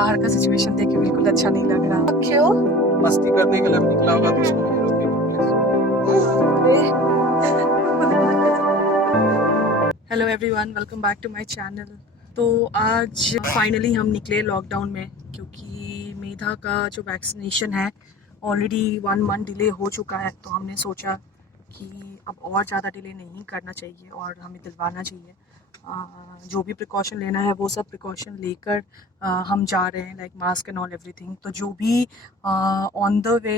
बाहर का सिचुएशन देख के बिल्कुल अच्छा नहीं लग रहा। क्यों? मस्ती करने के लिए निकला होगा तो उसको hello everyone, welcome back to my channel. तो आज फाइनली हम निकले लॉकडाउन में, क्योंकि मेधा का जो वैक्सीनेशन है ऑलरेडी 1 मंथ डिले हो चुका है। तो हमने सोचा कि अब और ज़्यादा डिले नहीं करना चाहिए और हमें दिलवाना चाहिए। जो भी प्रिकॉशन लेना है वो सब प्रिकॉशन लेकर हम जा रहे हैं, like mask and all everything. तो जो भी ऑन द वे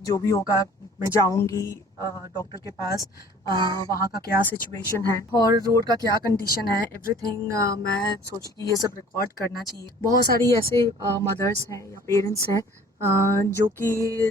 जो भी होगा, मैं जाऊंगी डॉक्टर के पास, वहाँ का क्या सिचुएशन है और रोड का क्या कंडीशन है, एवरीथिंग मैं सोची कि ये सब रिकॉर्ड करना चाहिए। बहुत सारी ऐसे मदर्स हैं या पेरेंट्स हैं जो कि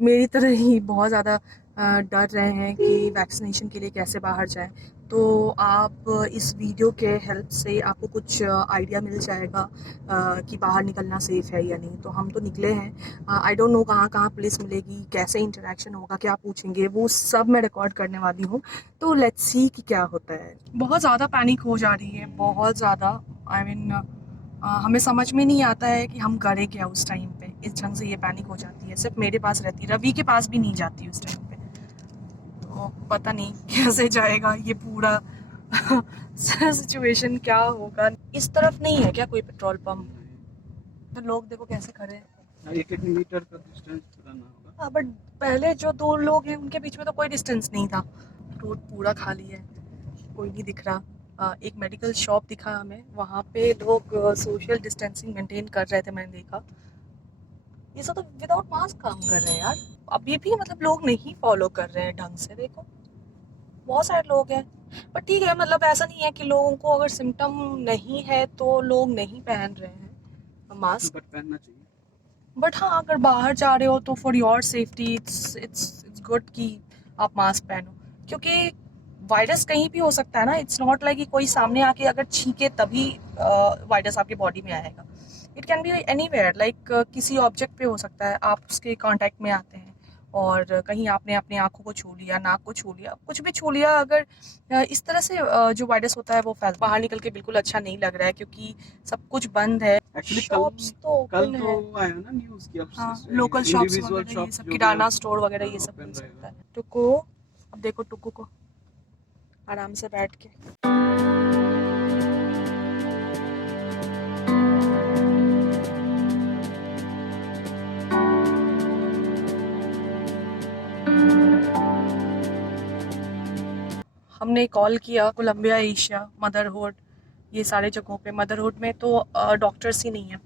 मेरी तरह ही बहुत ज़्यादा डर रहे हैं कि वैक्सीनेशन के लिए कैसे बाहर जाएं। तो आप इस वीडियो के हेल्प से आपको कुछ आइडिया मिल जाएगा कि बाहर निकलना सेफ़ है या नहीं। तो हम तो निकले हैं, आई डोंट नो कहाँ कहाँ पुलिस मिलेगी, कैसे इंटरेक्शन होगा, क्या पूछेंगे, वो सब मैं रिकॉर्ड करने वाली हूँ। तो लेट्स सी कि क्या होता है। बहुत ज़्यादा पैनिक हो जा रही है, बहुत ज़्यादा। आई मीन हमें समझ में नहीं आता है कि हम करें क्या उस टाइम पे। इस ढंग से ये पैनिक हो जाती है, सिर्फ मेरे पास रहती, रवि के पास भी नहीं जाती उस टाइम पे। तो पता नहीं कैसे जाएगा ये पूरा सिचुएशन, क्या होगा। इस तरफ नहीं है क्या कोई पेट्रोल पंप? तो लोग देखो कैसे खड़े हैं। 1-1 मीटर का डिस्टेंस रहना होगा। हाँ, बट पहले जो 2 लोग हैं उनके बीच में तो कोई डिस्टेंस नहीं था। रोड पूरा खाली है, कोई नहीं दिख रहा। एक मेडिकल शॉप दिखा हमें, वहाँ पे लोग सोशल डिस्टेंसिंग मेंटेन कर रहे थे, मैंने देखा। ये सब तो विदाउट मास्क काम कर रहे हैं यार। अभी भी मतलब लोग नहीं फॉलो कर रहे हैं ढंग से, देखो बहुत सारे लोग हैं। पर ठीक है, मतलब ऐसा नहीं है कि लोगों को अगर सिम्टम नहीं है तो लोग नहीं पहन रहे हैं मास्क। बट पहनना चाहिए। बट हाँ, अगर बाहर जा रहे हो तो for your safety it's good कि आप मास्क पहनो, क्योंकि वायरस कहीं भी हो सकता है ना। इट्स नॉट लाइक कि कोई सामने आके अगर छींके तभी वायरस आपके बॉडी में आएगा। It can be anywhere, like किसी ऑब्जेक्ट पे हो सकता है, आप उसके कांटेक्ट में आते हैं और कहीं आपने अपनी आंखों को छू लिया, नाक को छू लिया, कुछ भी छू लिया, अगर इस तरह से जो वायरस होता है वो फैल। बाहर निकल के बिल्कुल अच्छा नहीं लग रहा है, क्योंकि सब कुछ बंद है। एक्चुअली शॉप्स तो कल ओपन तो है। आया ना न्यूज़ की, अब हाँ, लोकल शॉप्स इंडिविजुअल वगैरह, ये शॉप्स सब जो भी किराना स्टोर वगैरह ये सब ओपन मिल सकता रहेगा। है। टुकु, अब देखो टुकु को आराम से बैठ के। हमने कॉल किया कोलंबिया एशिया, मदरहुड, ये सारे जगहों पे। मदरहुड में तो डॉक्टर्स ही नहीं है।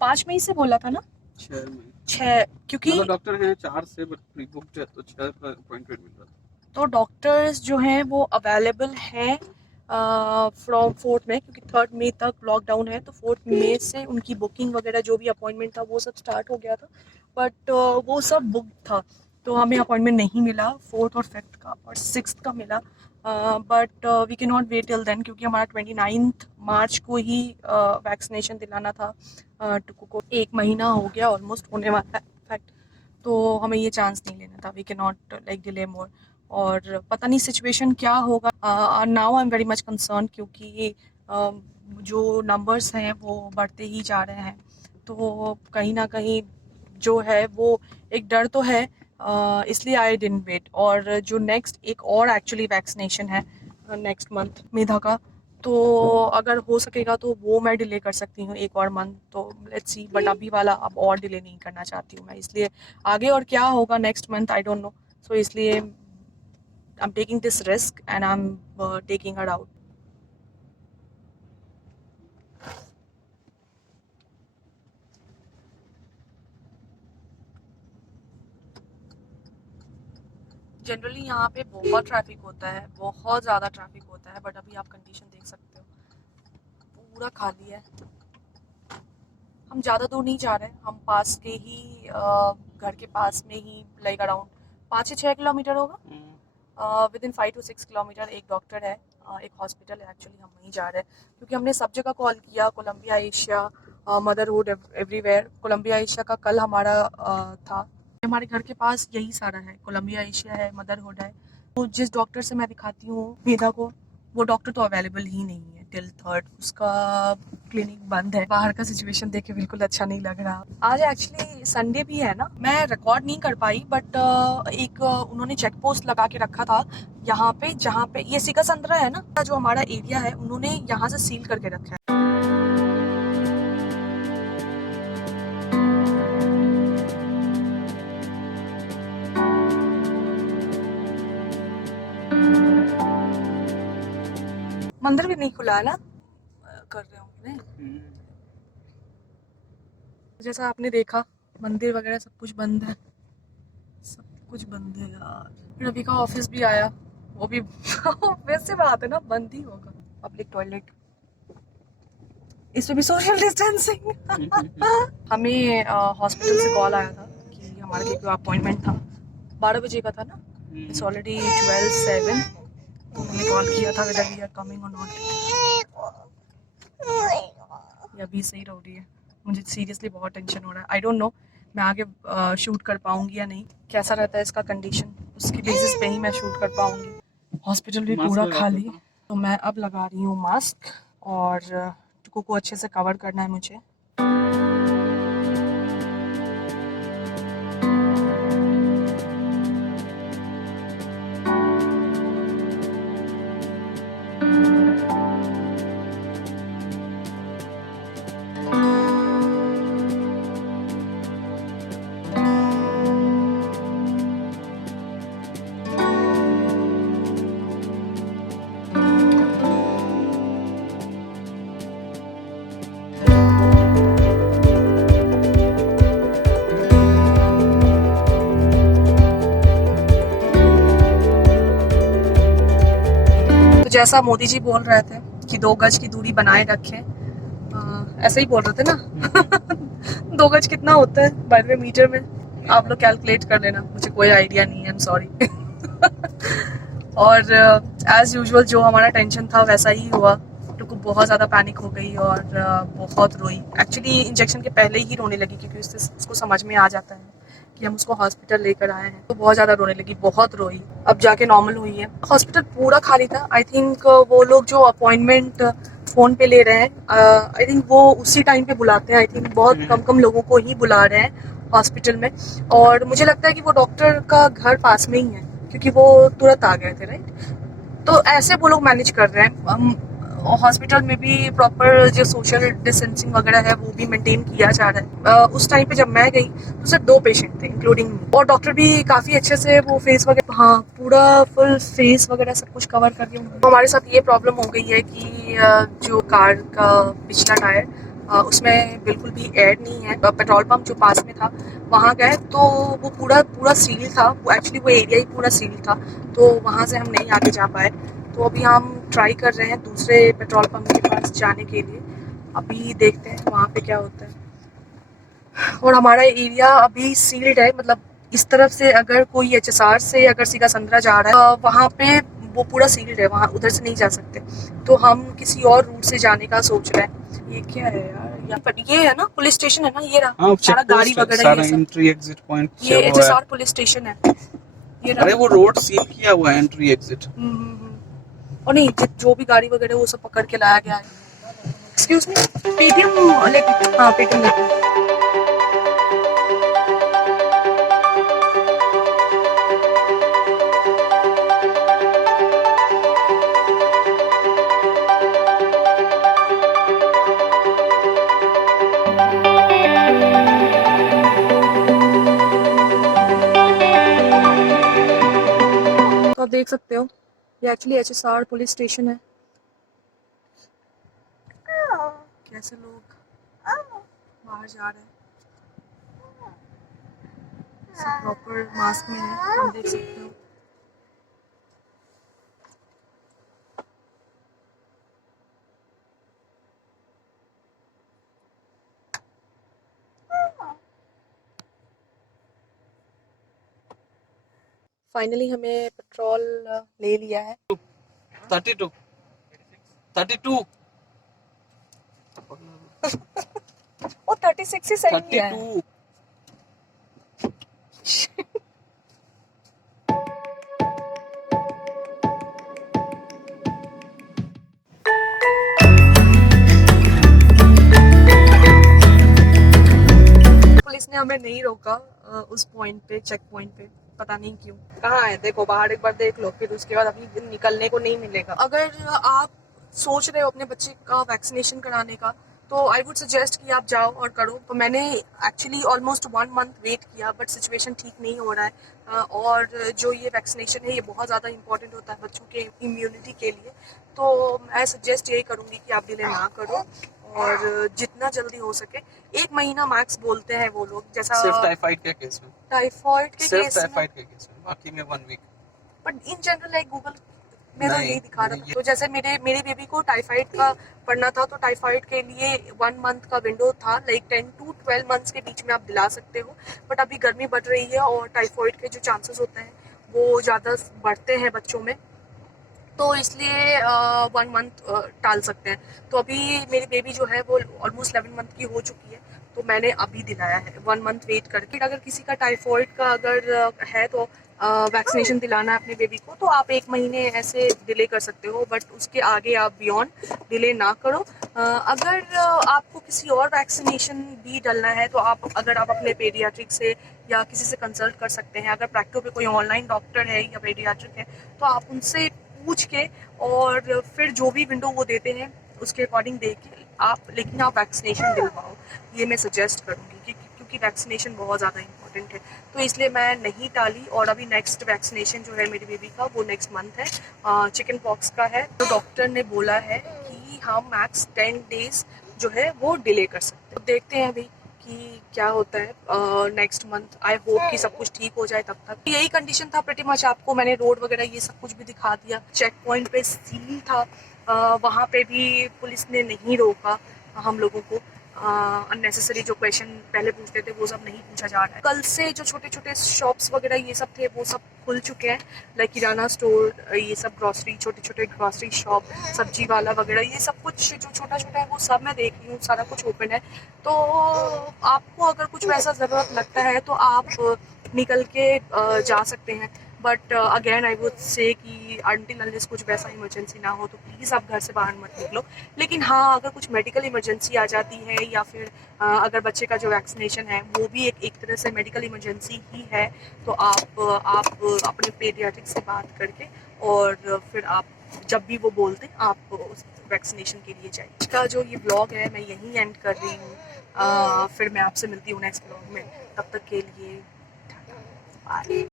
5 मई से बोला था ना? 6 में 6, क्योंकि मतलब डॉक्टर हैं 4 से, बट प्री बुक्ड है तो 6 का अपॉइंटमेंट मिल रहा था। तो डॉक्टर्स जो हैं वो अवेलेबल हैं फ्रॉम 4 मई, क्योंकि 3 मई तक लॉकडाउन है। तो 4 मई से उनकी बुकिंग वगैरह जो भी अपॉइंटमेंट था वो सब स्टार्ट हो गया था, बट वो सब बुक था। तो हमें अपॉइंटमेंट नहीं मिला 4th और 5th का, और 6th का मिला। But we can not wait till then, क्योंकि हमारा 29 मार्च को ही वैक्सीनेशन दिलाना था टुकु को। 1 महीना हो गया ऑलमोस्ट होने वाला है इनफैक्ट। तो हमें ये चांस नहीं लेना था, we can not like delay more. और पता नहीं सिचुएशन क्या होगा। Now I am very much concern, क्योंकि जो नंबर्स हैं वो बढ़ते ही जा रहे हैं। तो कहीं ना कहीं जो है वो एक डर तो है, इसलिए आई डिडंट वेट। और जो नेक्स्ट एक और एक्चुअली वैक्सीनेशन है नेक्स्ट मंथ मेधा का, तो अगर हो सकेगा तो वो मैं डिले कर सकती हूँ 1 और मंथ। तो लेट्स सी, बट अभी वाला अब और डिले नहीं करना चाहती हूँ मैं, इसलिए आगे और क्या होगा next month I don't know. So इसलिए I'm taking this risk and I'm taking her out. Generally यहाँ पे बहुत ट्रैफिक होता है, बहुत ज़्यादा ट्रैफिक होता है, बट अभी आप कंडीशन देख सकते हो, पूरा खाली है। हम ज़्यादा दूर नहीं जा रहे, हम पास के ही घर के पास में ही, लाइक अराउंड 5 से 6 किलोमीटर होगा। विद इन 5 to 6 किलोमीटर एक डॉक्टर है, एक हॉस्पिटल है। एक्चुअली हम वहीं जा रहे हैं, क्योंकि हमने सब जगह कॉल किया, Columbia Asia, motherhood, everywhere. Columbia Asia का कल हमारा था। हमारे घर के पास यही सारा है, कोलंबिया एशिया है, मदरहुड है। तो जिस डॉक्टर से मैं दिखाती हूँ मेधा को, वो डॉक्टर तो अवेलेबल ही नहीं है टिल 3rd, उसका क्लिनिक बंद है। बाहर का सिचुएशन देख के बिल्कुल अच्छा नहीं लग रहा। आज एक्चुअली संडे भी है ना, मैं रिकॉर्ड नहीं कर पाई बट एक उन्होंने चेक पोस्ट लगा के रखा था यहाँ पे, जहाँ पे ये सिकासंद्रा है ना जो हमारा एरिया है, उन्होंने यहाँ से सील करके रखा है। मंदिर भी नहीं खुला है ना, कर रहे होंगे। जैसा आपने देखा मंदिर वगैरह सब कुछ बंद है, सब कुछ बंद है यार। रवि का ऑफिस भी आया, वो भी ऑब्वियस सी बात है ना, बंद ही होगा। पब्लिक टॉयलेट, इसमें भी सोशल डिस्टेंसिंग। हमें हॉस्पिटल से कॉल आया था कि हमारे लिए कोई अपॉइंटमेंट था, 12 बजे का था ना, इट्स ऑलरेडी 12:07। तो उन्होंने कॉल किया था वेदर वी आर कमिंग और नॉट। ये अभी सही हो रही है, मुझे सीरियसली बहुत टेंशन हो रहा है। आई डोंट नो मैं आगे शूट कर पाऊंगी या नहीं, कैसा रहता है इसका कंडीशन, उसकी बेसिस पे ही मैं शूट कर पाऊंगी। हॉस्पिटल भी पूरा खाली, तो मैं अब लगा रही हूँ मास्क और टुकू को अच्छे से कवर करना है मुझे। जैसा मोदी जी बोल रहे थे कि 2 गज की दूरी बनाए रखें, ऐसे ही बोल रहे थे ना। 2 गज कितना होता है बाय द वे मीटर में, आप लोग कैलकुलेट कर लेना, मुझे कोई आइडिया नहीं है, आई एम सॉरी। और एज यूजुअल जो हमारा टेंशन था वैसा ही हुआ। टुकु बहुत ज़्यादा पैनिक हो गई और बहुत रोई। एक्चुअली इंजेक्शन के पहले ही रोने लगी क्योंकि उसको समझ में आ जाता है कि हम उसको हॉस्पिटल लेकर आए हैं, तो बहुत ज़्यादा रोने लगी, बहुत रोई। अब जाके नॉर्मल हुई है। हॉस्पिटल पूरा खाली था। आई थिंक वो लोग जो अपॉइंटमेंट फ़ोन पे ले रहे हैं, आई थिंक वो उसी टाइम पे बुलाते हैं। आई थिंक बहुत कम कम लोगों को ही बुला रहे हैं हॉस्पिटल में, और मुझे लगता है कि वो डॉक्टर का घर पास में ही है क्योंकि वो तुरंत आ गए थे, राइट। तो ऐसे वो लोग मैनेज कर रहे हैं। हॉस्पिटल में भी प्रॉपर जो सोशल डिस्टेंसिंग वगैरह है वो भी मेंटेन किया जा रहा है। उस टाइम पे जब मैं गई तो सिर्फ 2 पेशेंट थे इंक्लूडिंग मी, और डॉक्टर भी काफ़ी अच्छे से वो फेस वगैरह, हाँ पूरा फुल फेस वगैरह सब कुछ कवर कर दिया। तो हमारे साथ ये प्रॉब्लम हो गई है कि जो कार का पिछला टायर, उसमें बिल्कुल भी एयर नहीं है। पेट्रोल पंप जो पास में था वहाँ गए तो वो पूरा सील था, वो एक्चुअली वो एरिया ही पूरा सील था, तो वहाँ से हम नहीं आगे जा पाए। तो अभी हम ट्राई कर रहे हैं दूसरे पेट्रोल पंप के पास जाने के लिए, अभी देखते हैं वहाँ पे क्या होता है। और हमारा एरिया अभी सील्ड है, मतलब इस तरफ से अगर कोई HSR से अगर सिकासंद्रा जा रहा है वहाँ पे वो पूरा सील्ड है, वहाँ उधर से नहीं जा सकते। तो हम किसी और रूट से जाने का सोच रहे हैं। ये क्या है यार, यहाँ पर ये है ना पुलिस स्टेशन है ना, ये रहा सारा गाड़ी वगैरह, सारा ये सब एंट्री एग्जिट पॉइंट ये HSR पुलिस स्टेशन है, ये रहा। अरे वो रोड सील किया हुआ है, एंट्री एग्जिट। और नहीं जो भी गाड़ी वगैरह वो सब पकड़ के लाया गया है। एक्सक्यूज मी, पेटीएम लेते, हाँ पेटीएम लेते हैं। तो आप देख सकते हो ये एक्चुअली HSR पुलिस स्टेशन है। कैसे लोग बाहर जा रहे हैं, सब प्रॉपर मास्क में है, आप देख सकते हो। फाइनली हमें पेट्रोल ले लिया है। 32 32 वो 36 ही सही है। 32 तो हमें नहीं रोका उस पॉइंट पे, चेक पॉइंट पे, पता नहीं क्यों। कहाँ है देखो, बाहर एक बार देख लो, फिर उसके बाद अभी निकलने को नहीं मिलेगा। अगर आप सोच रहे हो अपने बच्चे का वैक्सीनेशन कराने का, तो आई वुड सजेस्ट कि आप जाओ और करो। तो मैंने एक्चुअली ऑलमोस्ट 1 मंथ वेट किया, बट सिचुएशन ठीक नहीं हो रहा है। और जो ये वैक्सीनेशन है ये बहुत ज़्यादा इंपॉर्टेंट होता है बच्चों के इम्यूनिटी के लिए। तो मैं सजेस्ट यही करूँगी कि आप डिले ना करो, और जितना जल्दी हो सके, 1 महीना मैक्स बोलते हैं वो लोग। जैसा सिर्फ टाइफाइड के केस में, टाइफॉइड के सिर्फ केस में, टाइफाइड के केस में, बाकी में 1 week. But in general like Google में तो नहीं, यही दिखा रहा था। ये- तो जैसे मेरे बेबी को टाइफाइड का पढ़ना था, तो टाइफाइड के लिए 1 मंथ का विंडो था, लाइक 10 to 12 मंथ्स के बीच में आप दिला सकते हो। बट अभी गर्मी बढ़ रही है और टाइफाइड के जो चांसेस होते हैं वो ज़्यादा बढ़ते हैं बच्चों में, तो इसलिए 1 मंथ टाल सकते हैं। तो अभी मेरी बेबी जो है वो ऑलमोस्ट 11 मंथ की हो चुकी है, तो मैंने अभी दिलाया है 1 मंथ वेट करके। अगर किसी का टाइफॉइड का अगर है तो वैक्सीनेशन दिलाना है अपने बेबी को, तो आप 1 महीने ऐसे डिले कर सकते हो, बट उसके आगे आप बियॉन्ड डिले ना करो। अगर आपको किसी और वैक्सीनेशन भी डलना है, तो अगर आप अपने पेडियाट्रिक से या किसी से कंसल्ट कर सकते हैं। अगर प्रैक्टो पे कोई ऑनलाइन डॉक्टर है या पेडियाट्रिक है, तो आप उनसे पूछ के और फिर जो भी विंडो वो देते हैं उसके अकॉर्डिंग देख के आप, लेकिन आप वैक्सीनेशन दिलवाओ, ये मैं सजेस्ट करूँगी, क्योंकि वैक्सीनेशन बहुत ज़्यादा इंपॉर्टेंट है। तो इसलिए मैं नहीं टाली, और अभी नेक्स्ट वैक्सीनेशन जो है मेरी बेबी का वो नेक्स्ट मंथ है, चिकन पॉक्स का है। तो डॉक्टर ने बोला है कि हम मैक्स 10 डेज जो है वो डिले कर सकते हैं। तो देखते हैं अभी कि क्या होता है नेक्स्ट मंथ। आई होप कि सब कुछ ठीक हो जाए तब तक। यही कंडीशन था प्रीटी मच। आपको मैंने रोड वगैरह ये सब कुछ भी दिखा दिया। चेक पॉइंट पे सील था, वहाँ पे भी पुलिस ने नहीं रोका हम लोगों को। अननेसेसरी जो क्वेश्चन पहले पूछते थे वो सब नहीं पूछा जा रहा है। कल से जो छोटे छोटे शॉप्स वगैरह ये सब थे वो सब खुल चुके हैं, लाइक किराना स्टोर, ये सब ग्रॉसरी, छोटे छोटे ग्रॉसरी शॉप, सब्जी वाला वगैरह, ये सब कुछ जो छोटा छोटा है वो सब मैं देख रही हूँ, सारा कुछ ओपन है। तो आपको अगर कुछ वैसा ज़रूरत लगता है तो आप निकल के जा सकते हैं। But again I would say कि अनटिल अनलेस कुछ वैसा इमरजेंसी ना हो तो प्लीज़ आप घर से बाहर मत निकलो। लेकिन हाँ, अगर कुछ मेडिकल इमरजेंसी आ जाती है, या फिर अगर बच्चे का जो वैक्सीनेशन है वो भी एक तरह से मेडिकल इमरजेंसी ही है, तो आप अपने पेडियाट्रिक से बात करके और फिर आप जब भी वो बोलते आप उस वैक्सीनेशन के लिए जाइए। इसका जो ये ब्लॉग है मैं यहीं एंड कर रही हूँ। फिर मैं आपसे मिलती हूँ नेक्स्ट ब्लॉग में। तब तक के लिए बाय।